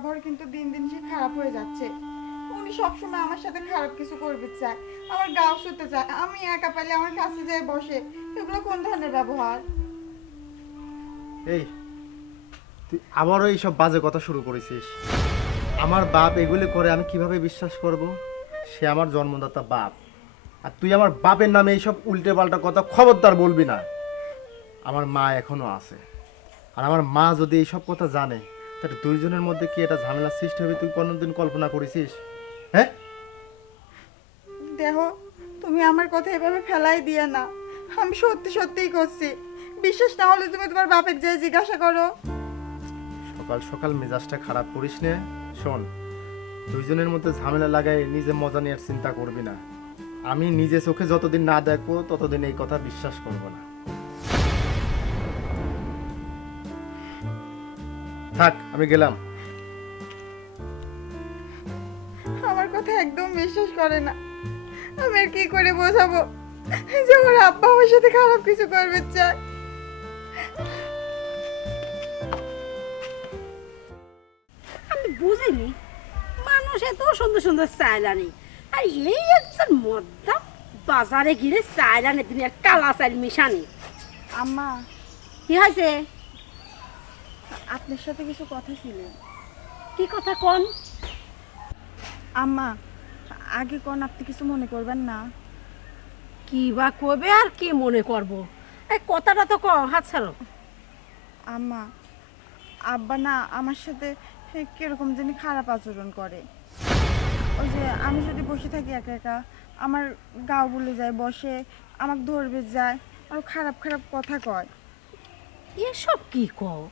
ব্যবহার কিন্তু দিন দিন সে খারাপ হয়ে যাচ্ছে। উনি সবসময় আমার সাথে খারাপ কিছু করবে চায়। আমার গাও শুতে চায়। আমি একা পেলে আমার কাছে যেয়ে বসে। এগুলো কোন ধরনের ব্যবহার? এই, তুই আবারও এইসব বাজে কথা শুরু করেছিস। আমার বাপ এগুলি করে আমি কীভাবে বিশ্বাস করব? সে আমার জন্মদাতা বাপ। আর তুই আমার বাপের নামে এইসব উল্টে পাল্টা কথা খবরদার বলবি না। আমার মা এখনও আছে। আর আমার মা যদি এইসব কথা জানে তাহলে দুইজনের মধ্যে কি এটা ঝামেলা সৃষ্টি হবে? তুই কোনোদিন কল্পনা করেছিস? হ্যাঁ? দেহ তুমি আমার কথা এভাবে ফেলাই দিয়ে না। আমি সত্যি সত্যিই করছি। বিশ্বাস না হলে তুমি তোমার বাপের যে জিজ্ঞাসা করো। সকাল সকাল মেজাজটা খারাপ করিস নে। শোন দুইজনের মধ্যে ঝামেলা লাগাই নিজে মজা নেওয়ার চিন্তা করবি না। আমি নিজে চোখে যতদিন না দেখব ততদিন এই কথা বিশ্বাস করব না। থাক আমি গেলাম। আমার কথা একদম বিশ্বাস করে না। আমি আর কি করে বোঝাবো? যে আমার আব্বা আমার সাথে খারাপ কিছু করবে চায় আমি বুঝিনি। মানুষ এত সুন্দর সুন্দর চাইলানি আর এই একজন মদ্দা বাজারে গিয়ে চাইলানি দুনিয়ার কালা চাইল মিশানি। আম্মা। কি হয়েছে? আপনার সাথে কিছু কথা ছিল। কি কথা কোন? আম্মা আগে কোন আপনি কিছু মনে করবেন না। কি বা কবে আর কি মনে করব? এই কথাটা তো ক হাত ছাড়ো। আম্মা আব্বা না আমার সাথে কীরকম জানি খারাপ আচরণ করে। ওই যে আমি যদি বসে থাকি একা একা আমার গাও বলে যায় বসে আমাকে ধরবে যায় আর খারাপ খারাপ কথা কয়। এসব কি কও?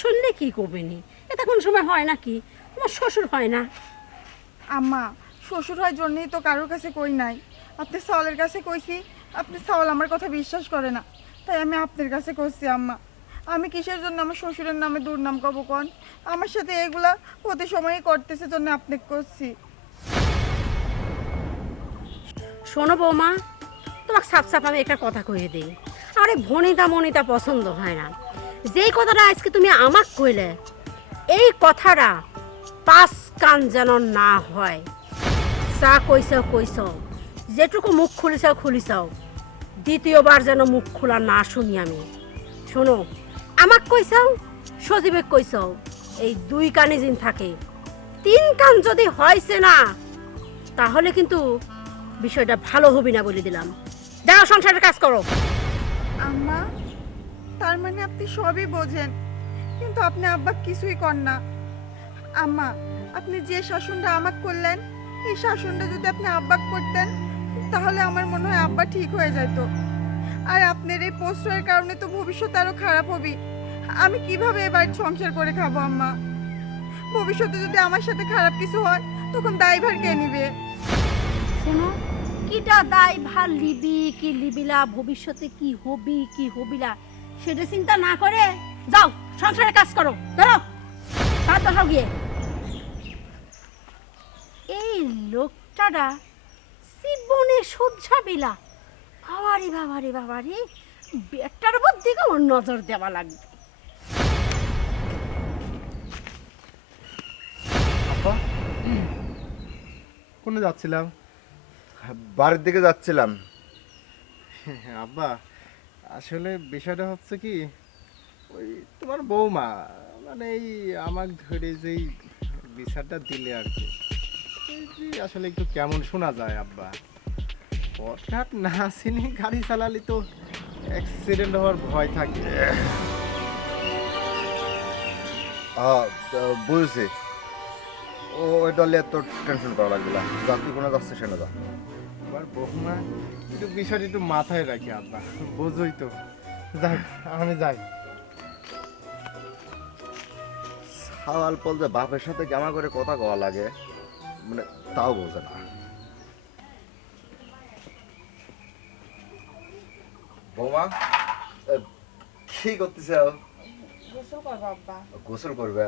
শুনলে কি করবেনি এটা কোন সময় হয় নাকি? তোমার শ্বশুর হয় না। আম্মা শ্বশুর হয় জন্যই তো কারোর কাছে কই নাই। আপনি সাওয়ালের কাছে কইছি আপনি সাওয়াল আমার কথা বিশ্বাস করে না। তাই আমি আপনার কাছে কইছি আম্মা। আমি কিসের জন্য আমার শ্বশুরের নামে দুর্নাম কব কন? আমার সাথে এগুলা প্রতি সময়ই করতেছে জন্য আপনাকে করছি শোনো বৌমা তোমাকে সাপ সাপ আমি একটা কথা কয়ে দিই। আরে ভনিতা মনিতা পছন্দ হয় না। যেই কথাটা আজকে তুমি আমাক কইলে, এই কথাটা পাঁচ কান যেন না হয়। চা কইসাও কইসাও যেটুকু মুখ খুলিসাও খুলিসাও দ্বিতীয়বার যেন মুখ খোলা না শুনি আমি। শোনো, আমাক কইসাও সজীবে কইসাও এই দুই কানে জিন থাকে। তিন কান যদি হয়েছে না, তাহলে কিন্তু বিষয়টা ভালো হবে না বলে দিলাম। যাও সংসারের কাজ করো। আম্মা তার মানে আপনি সবই বোঝেন। কিন্তু আপনি আব্বা কিছুই কর না। আম্মা, আপনি যে শাসনটা আমাকে করলেন, এই শাসনটা যদি আপনি আব্বাক করতেন, তাহলে আমার মনে হয় আব্বা ঠিক হয়ে যেত আর আপনার এই প্রশ্রয়ের কারণে তো ভবিষ্যৎ আরও খারাপ হবে। আমি কীভাবে এবার সংসার করে খাব, আম্মা? ভবিষ্যতে যদি আমার সাথে খারাপ কিছু হয়, তখন দায়ভার কে নিবে? শোনো, কিটা দায় ভালো লিবি, কি লিবিলা, ভবিষ্যতে কি হবি, কি হবিলা সেটা চিন্তা না করে যাও সংসারের কাজ করো ধরো। ভাত বসাও গিয়ে। এই লোকটারা জীবনে শুদ্ধাবিলা বাবারি বাবারি বাবারি বেটার উপর দিকে আমার নজর দেওয়া লাগবে। কোনে যাচ্ছিলাম? বাড়ির দিকে যাচ্ছিলাম। আব্বা। আসলে বিষয়টা হচ্ছে কি, ওই তোমার বৌমা মানে এই আমাকে ধরে যেই বিচারটা দিলে আর কি। আসলে একটু কেমন শোনা যায়, আব্বা। হঠাৎ না চিনি গাড়ি চালালে তো অ্যাক্সিডেন্ট হওয়ার ভয় থাকে। বুঝেছি। ও নিয়ে তোর টেনশন করা লাগবে না। কোনো যাচ্ছে সেটা যা। আমার বৌমা একটু বিষয়টা একটু মাথায় রাখি আব্বা। বোঝোই তো। যাই আমি যাই। সাওয়াল পল যে বাপের সাথে কেমন করে কথা কওয়া লাগে। মানে তাও বোঝে না। বৌমা কি করতেছে গোসল করব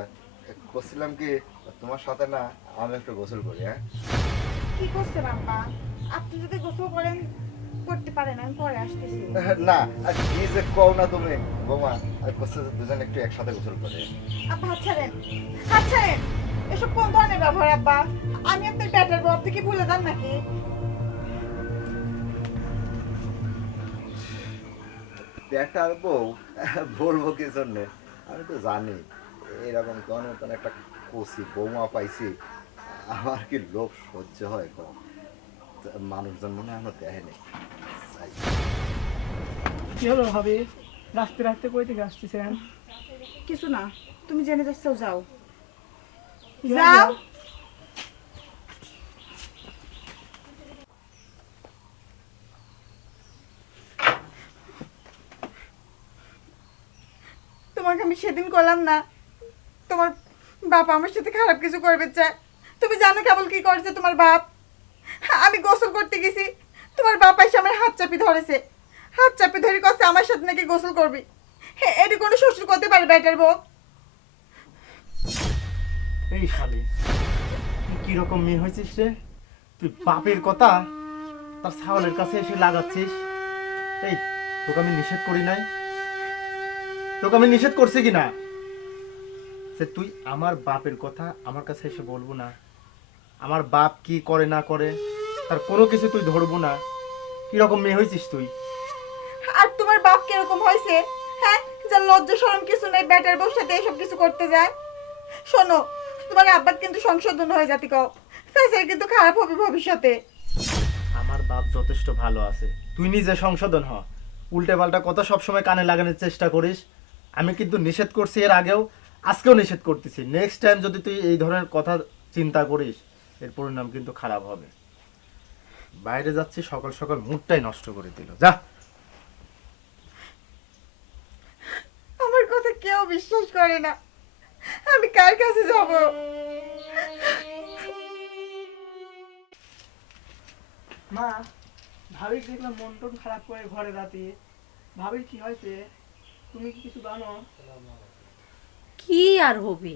করছিলাম কি তোমার সাথে না আমি একটু গোসল করি হ্যাঁ? কি করছে বাবা আপনি যদি গোসল করেন করতে পারেন আমি পরে আসতেছি। না আর কি যে কও না তুমি বৌমা আর দুজন একটু একসাথে গোসল করে। হাত ছাড়েন হাত ছাড়েন। এসব কোন ধরনের ব্যবহার আব্বা? আমি আপনার ব্যাটার বউ আপনি কি ভুলে যান নাকি? বউ বলব কি জন্যে? আমি তো জানি এরকম কোন কোন একটা কষি বৌমা পাইছি আমার কি লোভ সহ্য হয় কম মানুষজন মনে হয় আমার দেখেনি যাই। কি হলো ভাবি? রাস্তে রাস্তে কই থেকে আসতেছেন? কিছু না তুমি জেনে যাচ্ছ যাও। যাও। তোমাকে আমি সেদিন করলাম না। তোমার বাপ আমার সাথে খারাপ কিছু করবে চায়। তুমি জানো কেবল কি করছে তোমার বাপ? আমি গোসল করতে গেছি। তোমার বাপ এসে আমার হাত চাপি ধরেছে। হাত চাপি ধরে কষ্ট আমার সাথে নাকি গোসল করবি? এটি কোনো শ্বশুর করতে পারে ব্যাটার বউ? এই শালি, তুই কীরকম মেয়ে হয়েছিস রে? তুই বাপের কথা তার ছাগলের কাছে এসে লাগাচ্ছিস। এই, তোকে আমি নিষেধ করি নাই। তোকে আমি নিষেধ করছি কি না যে তুই আমার বাপের কথা আমার কাছে এসে বলব না। আমার বাপ কি করে না করে? তার কোনো কিছু তুই ধরবো না। কীরকম মেয়ে হয়েছিস তুই? আর তোমার বাপ কীরকম হয়েছে? হ্যাঁ যা লজ্জা শরম কিছু নেই ব্যাটার বউর সাথে এসব কিছু করতে যায়। শোনো তোমার আব্বার কিন্তু সংশোধন হয়ে যাতে কও। তাছাড়া কিন্তু খারাপ হবে ভবিষ্যতে। আমার বাপ যথেষ্ট ভালো আছে। তুই নিজে সংশোধন হ। উল্টে পাল্টা কথা সবসময় কানে লাগানোর চেষ্টা করিস। আমি কিন্তু নিষেধ করছি এর আগেও আজকেও নিষেধ করতেছি। নেক্সট টাইম যদি তুই এই ধরনের কথা চিন্তা করিস এর পরিণাম কিন্তু খারাপ হবে। বাইরে যাচ্ছি সকাল সকাল মুডটাই নষ্ট করে দিল। যা। আমার কথা কেউ বিশ্বাস করে না। আমি কার কাছে যাব? মা ভাবি দেখলাম মন টন খারাপ করে ঘরে রাতে। ভাবির কি হয়েছে? তুমি কি কিছু জানো? কি আর হবে?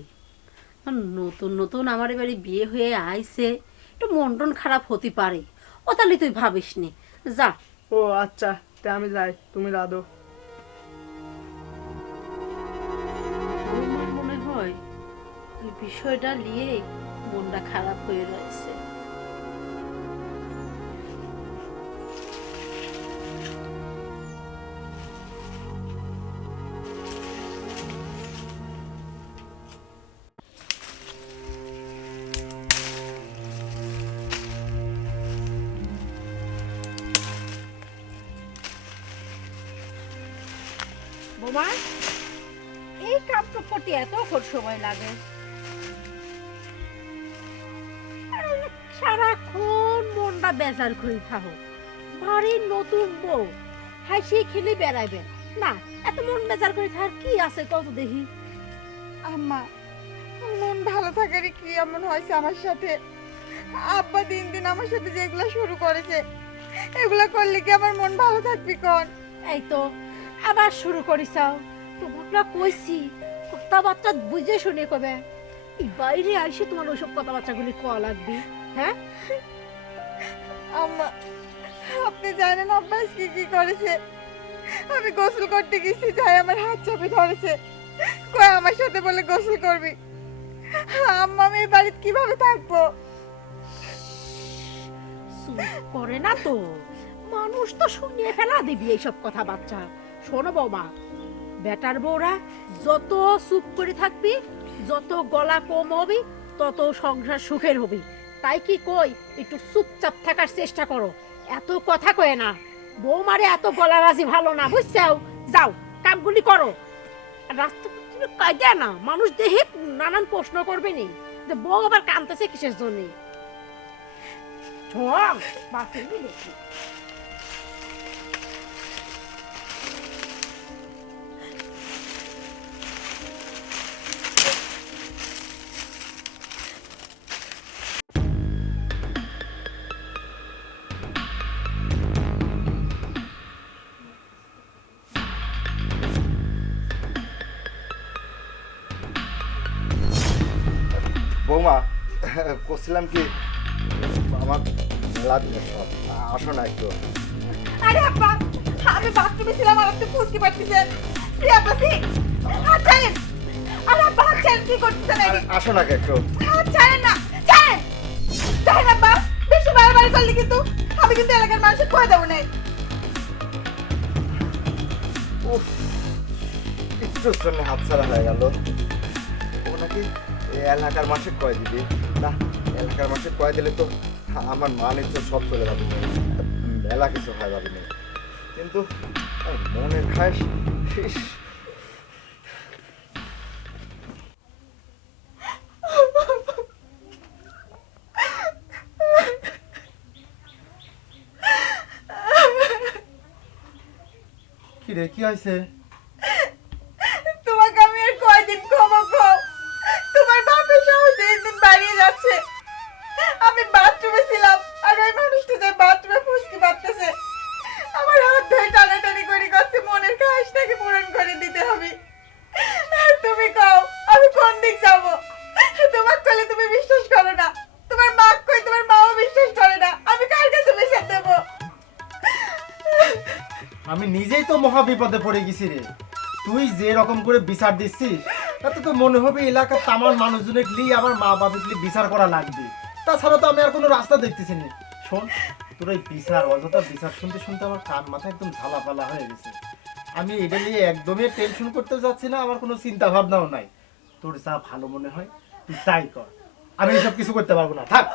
নতুন নতুন আমার এবারে বিয়ে হয়ে আইছে একটু মন টন খারাপ হতে পারে। ও তাহলে তুই ভাবিস নি যা। ও আচ্ছা তা আমি যাই। তুমি রাধো মনে হয় ওই বিষয়টা নিয়ে মনটা খারাপ হয়ে রয়েছে। বোমা এই কাপ তো করতে এত খোঁজ সময় লাগে। আরে, সারাক্ষণ মনটা বেজার করে থাকো। বাড়ির নতুন বউ। হাসি খেলে বেড়াইবে। না এত মন বেজার করে থাকার কি আছে কত দেখি? আম্মা মন ভালো থাকারই কি এমন হয়েছে আমার সাথে? আব্বা দিন দিন আমার সাথে যেগুলো শুরু করেছে এগুলো করলে কি আমার মন ভালো থাকবি কোন? এই তো আবার শুরু করিসাও তোমাকে কইছি কথাবার্তা বুঝে শুনে কবে? এই বাইরে আইসে তোমার ওইসব কথাবার্তাগুলি কোয়া লাগবে হ্যাঁ? আম্মা আপনি জানেন আব্বাস কি কি করেছে? আমি গোসল করতে গেছি যাই আমার হাত চাপে ধরেছে। কই আমার সাথে বলে গোসল করবি? আম্মা আমি এই বাড়িতে কীভাবে থাকব? করে না তো। মানুষ তো শুনিয়ে ফেলা দিবি এইসব কথাবার্তা। শোনো বৌমা, বেটার বউরা যত চুপ করে থাকবি, যত গলা কম হবি, তত সংসার সুখের হবি। তাই কি কই, একটু চুপচাপ থাকার চেষ্টা করো। এত কথা কয়ে না। বৌমারে এত গলা গলাবাজি ভালো না, বুঝছাও? যাও, কামগুলি করো। রাস্তা কায়দা না, মানুষ দেহে নানান প্রশ্ন করবে নি যে বউ আবার কানতেছে কিসের জন্যে? ঠক বাসের দেখি। বৌমা করছিলাম কি? আমার সব। আসো না একটু। আরে আপা আমি বাথরুমে ছিলাম আর আপনি ফুসকি পাচ্ছেন সি আব্বা সি হাত ছাড়েন। আরে আব্বা হাত ছাড়েন কি করতেছেন আরে আসো না একটু। হাত ছাড়েন না ছাড়েন। ছাড়েন আব্বা বেশি বারবার করলে কিন্তু আমি কিন্তু এলাকার মানুষের কয়ে দেবো না উফ একটুর জন্য হাত ছাড়া হয়ে গেল। ও নাকি এ এলাকার মাসে কয় দিবি? না, এলাকার মাসে কয় দিলে তো আমার মান ইচ্ছে সব চলে যাবে। মেলা কিছু হয়ে যাবে না কিন্তু মনের খাস কি রে, কি হয়েছে? মহা বিপদে পড়ে গেছি রে। তুই যে রকম করে বিচার দিচ্ছিস, তাতে তো মনে হবে এলাকার তামার মানুষজনের নিয়ে আমার মা বাবার বিচার করা লাগবে। তাছাড়া তো আমি আর কোনো রাস্তা দেখতেছি না। শোন, তোর এই বিচার, অযথা বিচার শুনতে শুনতে আমার কান মাথা একদম ঝালাপালা হয়ে গেছে। আমি এটা নিয়ে একদমই টেনশন করতে যাচ্ছি না, আমার কোনো চিন্তা ভাবনাও নাই। তোর যা ভালো মনে হয়, তুই তাই কর। আমি এসব কিছু করতে পারব না। থাক।